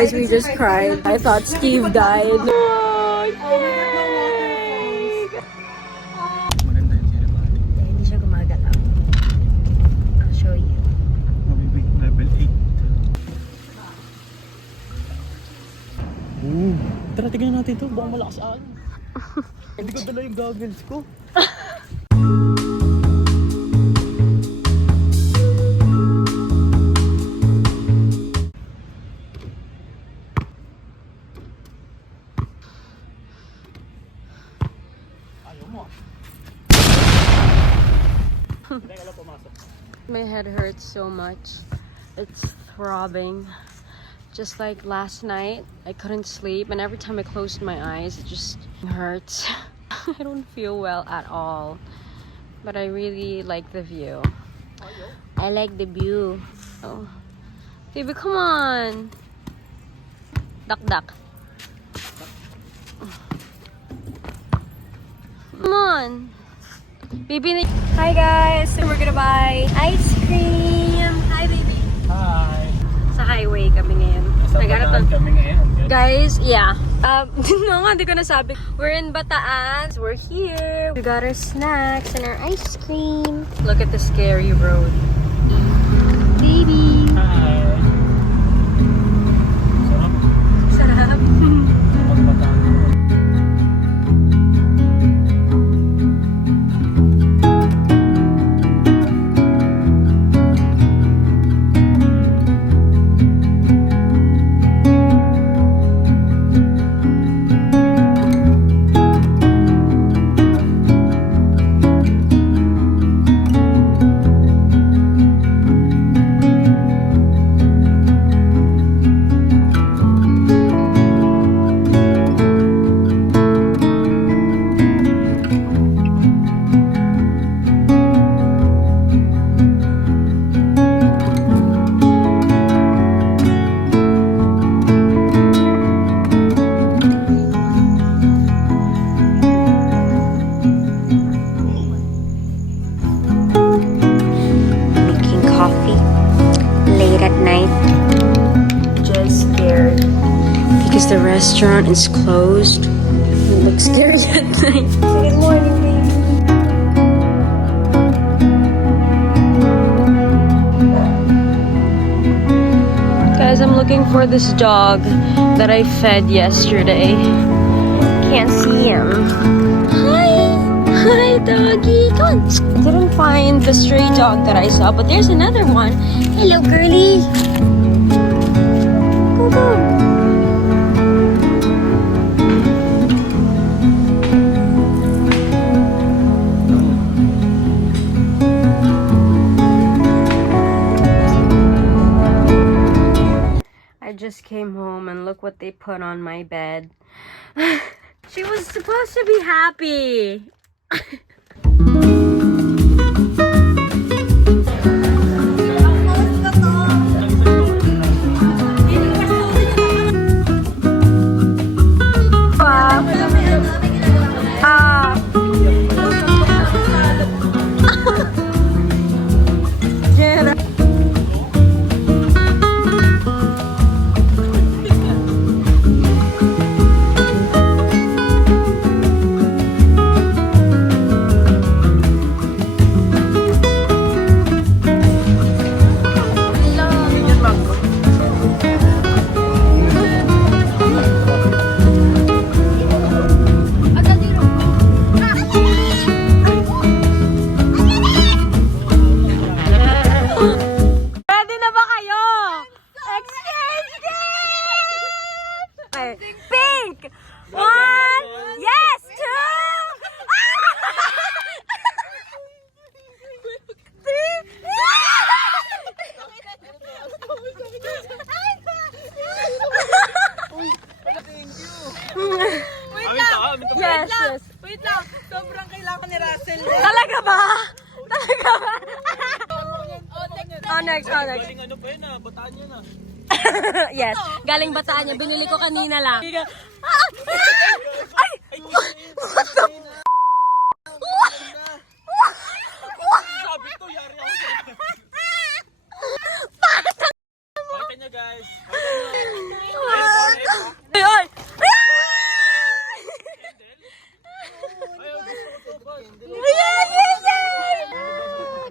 Guys, we just cried. I thought Steve died. Oh, Maganda yung cinematic. hindi siya gumagalaw. I'll show you. Mabibig level 8. Oo. Tara, tignan natin ito. Baka malakas aan. Hindi ko dala yung goggles ko. My head hurts so much. It's throbbing. Just like last night, I couldn't sleep, and every time I closed my eyes, it just hurts. I don't feel well at all. But I really like the view. I like the view. Oh. Baby, come on. Duck, duck. Come on. Baby, hi guys. So we're gonna buy ice cream. Hi, baby. Hi. Sa highway kami ngayon. Sa Bataan kami ngayon. Guys, yeah. No nga, hindi ko nasabi. We're in Bataan. We're here. We got our snacks and our ice cream. Look at the scary road. Baby. Hi. Sarap. Sarap. Pagbataan. Making coffee late at night. Just scared because the restaurant is closed. It looks scary at night. Good morning, baby. Guys, I'm looking for this dog that I fed yesterday. Can't see him. Hi! Hi, doggy. Come on. I didn't find the stray dog that I saw, but there's another one. Hello, girly. Go, go. I just came home and look what they put on my bed. She was supposed to be happy. Pink! One! Yes! Two! Three! Yes, yes. Wait lang, sobrang kailangan ni Russell. Talaga ba? Talaga ba? Oh, next. Galing ano pa yun ah, bataan yan ah. Yes, galing Bataan niya. Binili ko kanina lang. Ay! What the Sabi to, yari ako sa'yo. Pakita niya guys. guys. Ay, ay!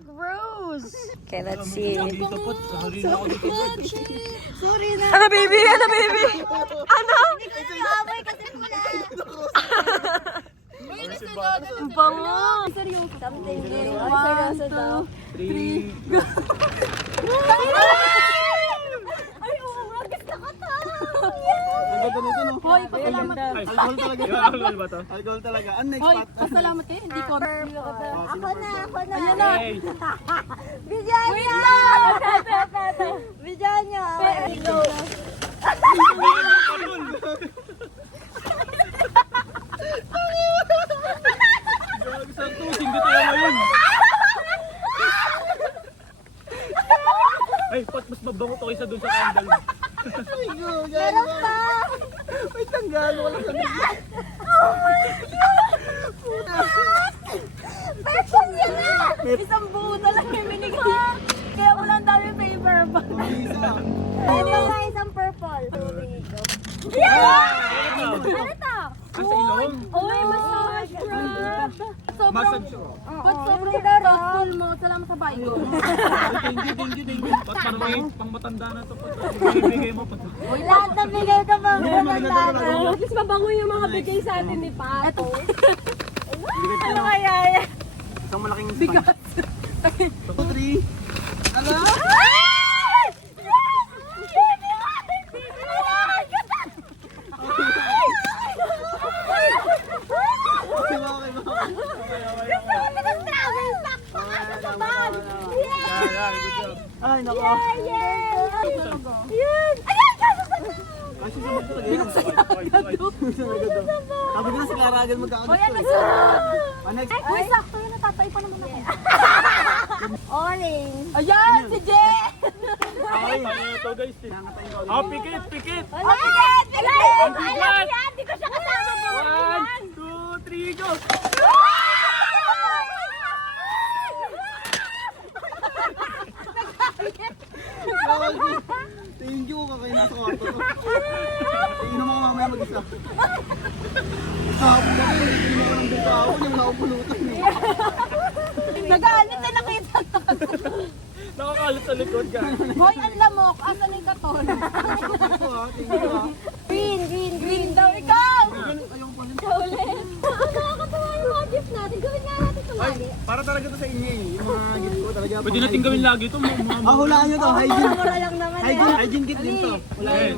Gross! Okay, let's see. Dito po. Sorry na ako dito. Sorry na. Ano, baby? Ano, baby? Ano? Amoy kasi pula. Ang bango! Something very seryoso daw. 3. Ay, oo nga. Gusto ko to. Hoy, pasalamat. Alcohol talaga. Alcohol ba to? Alcohol talaga. Ang next spot. Pasalamat kayo. Hindi ko. Ako na. Ayan na. Bigyan niya. Bigyan niya. Go. Santo, hindi tayo ngayon. Ay, mas mabango to kaysa dun sa candle. Meron pa. May tanggalo ka lang sa bigla. Person yan na. Isang buo na lang yung binigay. Kaya wala ang dami paper pa. Ito nga isang purple. Ano Ano to? Ang sa ilong? Oy, massage crab. Massage. Ba't sobrang thoughtful mo? Salamat sa bayo. Thank you. Ba't parang may pang matanda na to? Bibigay mo pa to. Lahat na bigay ka ba? At least mabango yung mga bigay sa atin ni Pa. Ito. Ano kaya yan? Isang malaking bigat. 2, 3. Ano? Ay, nako. Kasi sa mga talaga yan. Sabi ko na si Clara agad magkakagusto. Next. Uy, sakto yun. Natatay pa naman ako. Orange. Ayan, si Jen! Ay, ito guys. Oh, pikit. Pikit! Ang bigat! Hindi ko siya kasama. 1, 2, 3, go! Thank you, kakain na sa kwarto. Tingnan mo mamaya mag-isa. Kahapon ba rin, hindi mo lang dito ako, yung nakapulutan eh. Nagalit na nakita ko. Nakakalit sa likod ka. Hoy, ang lamok. Asan yung katon? Thank you ha, thank you ha. Green daw ikaw! Ayoko pa rin. Ulit. Ang nakakatawa yung mga gift natin. Gawin nga natin tumali. Para talaga to sa inyo eh, yung mga gift ko talaga. Pwede natin gawin lagi ito. Hulaan nyo to, Mura lang naman hygiene kit din to. Hulaan nyo.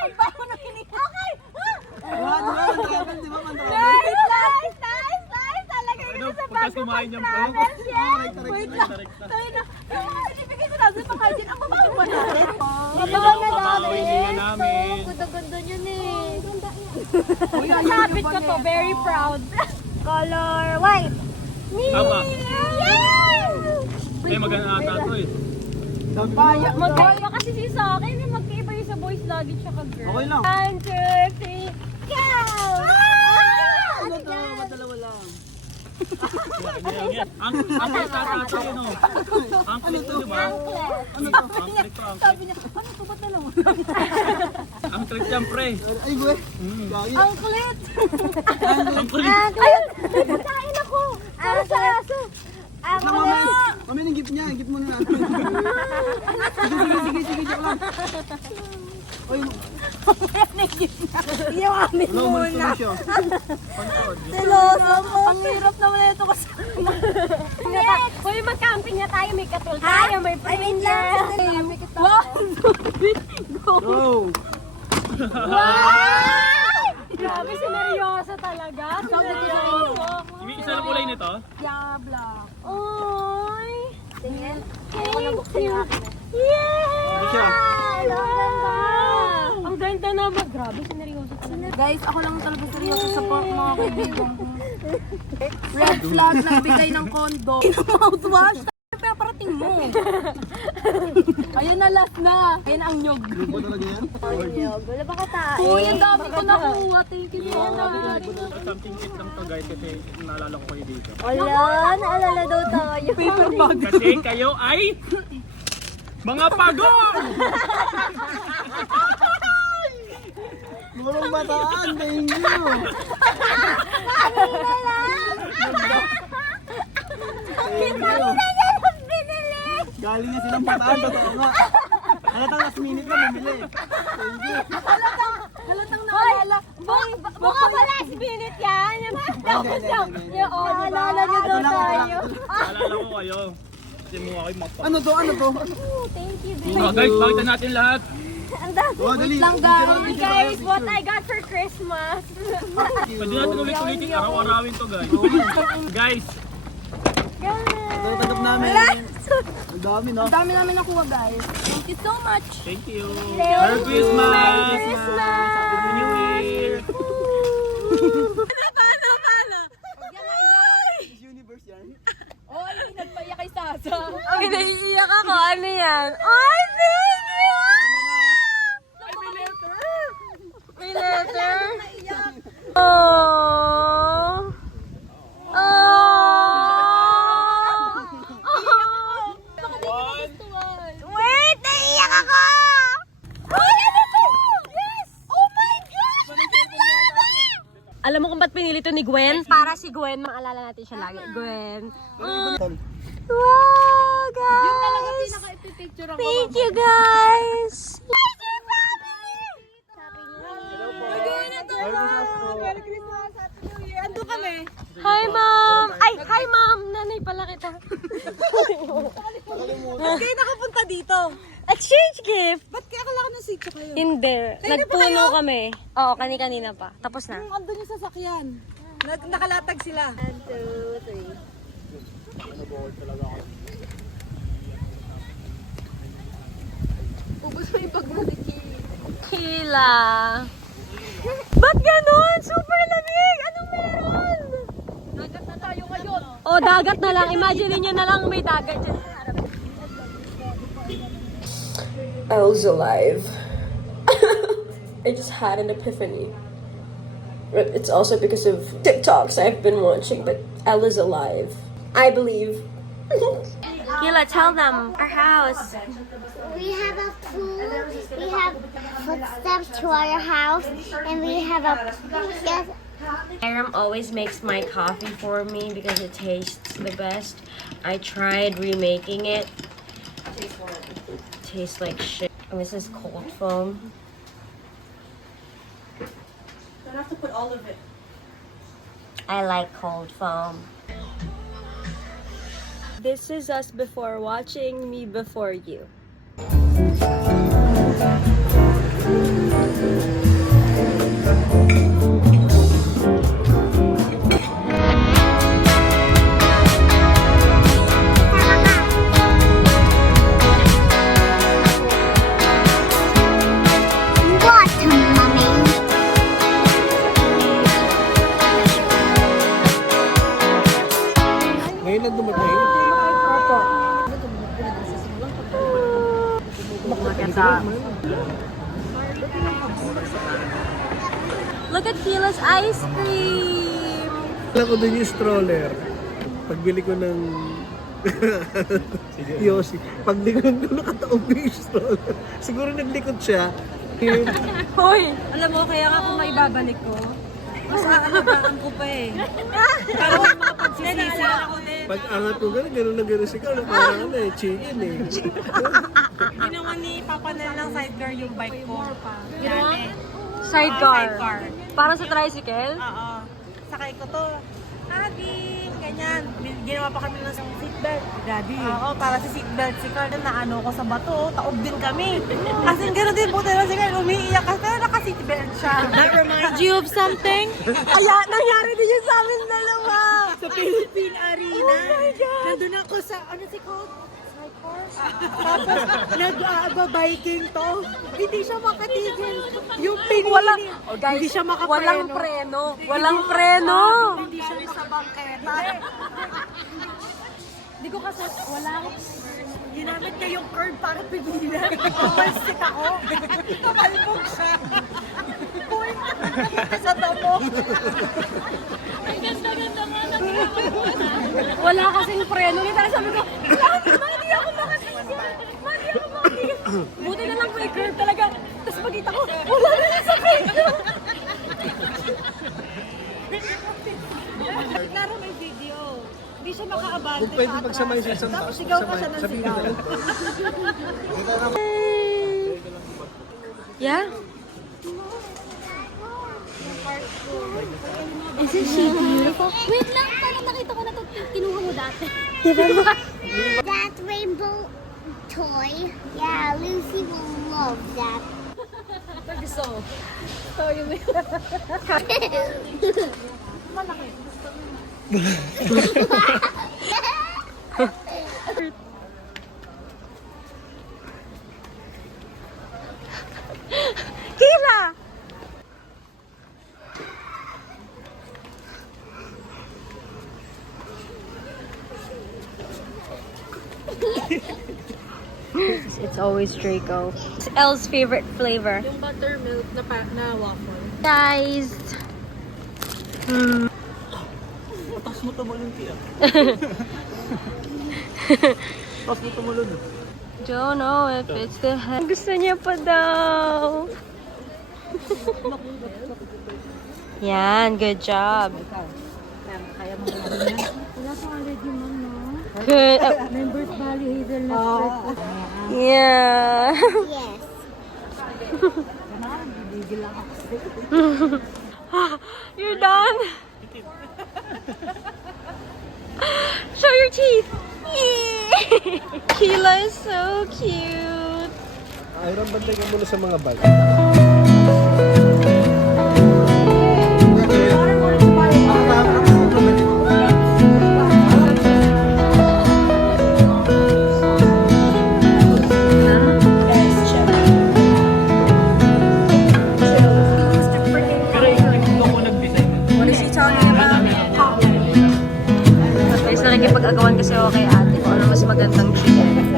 Ang bago na kinikita. Okay! Di ba? Nice! Talaga yun sa Pagkas kumain niyang pro. Wait lang. Tayo na. Ibigay ko natin pa kayo din. Ang babago ba natin? Babago na namin. Ganda-ganda yun eh. Uy, sabit ko to. Very proud. Color white. Tama. Yay! Eh, maganda ata ito eh. Magkaiba kasi siya sa akin. Magkaiba yung sa boys lagi tsaka girl. Okay lang. 1, 2, 3, go! Ano to? Madalawa lang. Ang ito yun o. Ang click to, diba? Ano to? Ang click to, ang click. Sabi niya, ano ito ba dalawa? Ang click yan, pre. Ay, gue. Ang kulit! Ang click. Ayun! Nagkain ako! Ano sa aso? Ang kulit! Mami, yung gift niya. Gift mo na. Sige, joke lang. Oy, Iyawamin ano, muna. muna siya. Seloso mo. Ang hirap naman ito kasi. Uy, mag-camping na tayo. May katul tayo. May pringer. Go! Grabe, sineryosa talaga. Isa na kulay nito? Diabla. Oy. Tingin. Thank you. Ano siya? Ang ganda naman. Grabe, sineryosa talaga. Guys, ako lang talaga seryoso sa mga kaibigan ko. Red flag nagbigay ng kondo. Mouthwash. pinaparating mo? Ayun na, last na. Ayun ang nyog. Ano talaga yan? Nyog. Wala ba katain? Uy, ang dami ko nakuha. Thank you, Nena. Something cute lang to guys kasi naalala ko kayo dito. Wala, naalala daw tayo. Paper bag. Kasi kayo ay mga pagong! Murong bataan, thank you! Galing na silang bataan, totoo nga. Halatang last minute na bumili. Thank you. Halatang naalala. Baka pa last minute yan. Tapos yung naalala niyo daw tayo. Naalala ko kayo. Kasi mukha kayo mapa. Ano to? Ano to? Thank you, Guys, pakita natin lahat. Ang dami. Oh, dali. Wait lang, guys. What I got for Christmas. Pwede natin ulit-ulitin. Araw-arawin to guys. Guys, Ito, tanggap namin. Ang dami, no? Ang dami namin nakuha, guys. Thank you so much. thank you. Merry Merry Christmas! Merry Christmas! Happy New Year! Miss Universe yan. Oh, ayun, nagpaiyak kay Sasa. Ay, naiiyak ako. Ano yan? Ay, thank you! May letter? Oh! Wait! Naiiyak ako! Ay, ano to? Yes! Oh my gosh! Alam mo kung ba't pinili to ni Gwen? Para si Gwen, maalala natin siya lagi. Gwen. Wow, guys! Yung talaga pinaka-picture ako. Thank you, guys! Merry Christmas! Happy New Year! Ando kami. Hi, Mom! Ay, hi, Mom! Nanay pala kita. Kayo nakapunta dito. Exchange gift! Ba't kaya kailangan ng sitio kayo? Hindi. Nagpuno kami. Oo, kanina pa. Tapos na. Andun yung sasakyan. Nakalatag sila. 1, 2, 3. Ubus mo yung bag mo, Nikki. Kila. Ba't ganun? Super lamig! Anong meron? Dagat na tayo ngayon. Oh, dagat na lang. Imagine niyo na lang may dagat dyan. I was alive. I just had an epiphany. It's also because of TikToks I've been watching, but Ella's alive. I believe. Kila, tell them. Our house. We have a pool, we have footsteps to our house, and we have a yes. Aram always makes my coffee for me because it tastes the best. I tried remaking it. Tastes like shit. And this is cold foam. Don't have to put all of it. I like cold foam. This is us before watching Me Before You. What, mommy? Ngayon lang dumating. Look at Kila's ice cream! Alam ko dun yung stroller. Pagbili ko ng Yossi, paglikod ko nakataob yung stroller. Siguro naglikod siya. Hoy! Alam mo, kaya nga kung maibabalik ko, mas aalagaan ko pa eh. Para makapagsisisi ako din. Pag angat ko gano'n na gano'n sigaw na parang ano eh, chicken eh. Ginawa ni Papa Nel ng sidecar yung bike ko. Dati. Sidecar. Sidecar. Para sa tricycle? Oo. Sakay ko to. Daddy, ganyan. Ginawa pa kami ng seatbelt. Daddy. Oo, para sa seatbelt. Si Carl na ano ko sa bato, taob din kami. Kasi gano'n din po tayo si Carl, umiiyak kasi naka-seatbelt siya. That reminds you of something? Kaya nangyari din yun sa amin dalawa! Sa Philippine Arena. Oh my God! Nandun ako sa, ano si called? Tapos nag-biking to. Hindi siya makatigil. Yung pinili. Hindi siya makapreno. Walang preno. Walang preno! Hindi siya sa bangketa. Di ko kasi, wala ako. Ginamit niya yung curve para pigilan. Tumalsik ako. Tumalbog siya. Uy, sa tamo. Wala kasing preno. Kaya sabi ko, hindi ako makasisir. Hindi ako makasisir. Buti na lang may curve talaga. Tapos pagkita ko, wala na yung sakit. Klaro may video. Hindi siya makaabante. Kung pwede pagsamay sa isang tapos sigaw pa siya ng sigaw. Yeah? Isn't she beautiful? Wait lang, parang nakita ko na ito. Kinuha mo dati. That rainbow toy. Yeah, Lucy will love that. So, yun mo Kayla! It's always Draco. It's Elle's favorite flavor. yung buttermilk na waffle. Guys! Tapos mo tumulong tiya. Tapos mo tumulong. Don't know if it's the head. Gusto niya pa daw. Yan, good job. Good. Members Valley Hazelnut. Yeah. Yes. You're done. Show your teeth. Kila is so cute. Ayran, bantay ka muna sa mga bag. Guys, nakikipag-agawan kasi ako kay ate ko ano mas magandang chicken.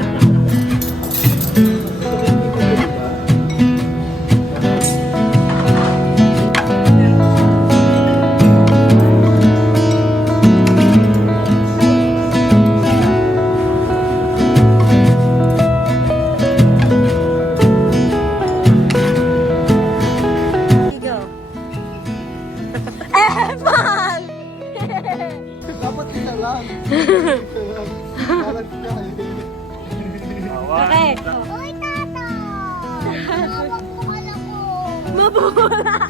Dapat kita lang. Okay. Uy, Tata! Mawag mo ka lang ko. Mabula.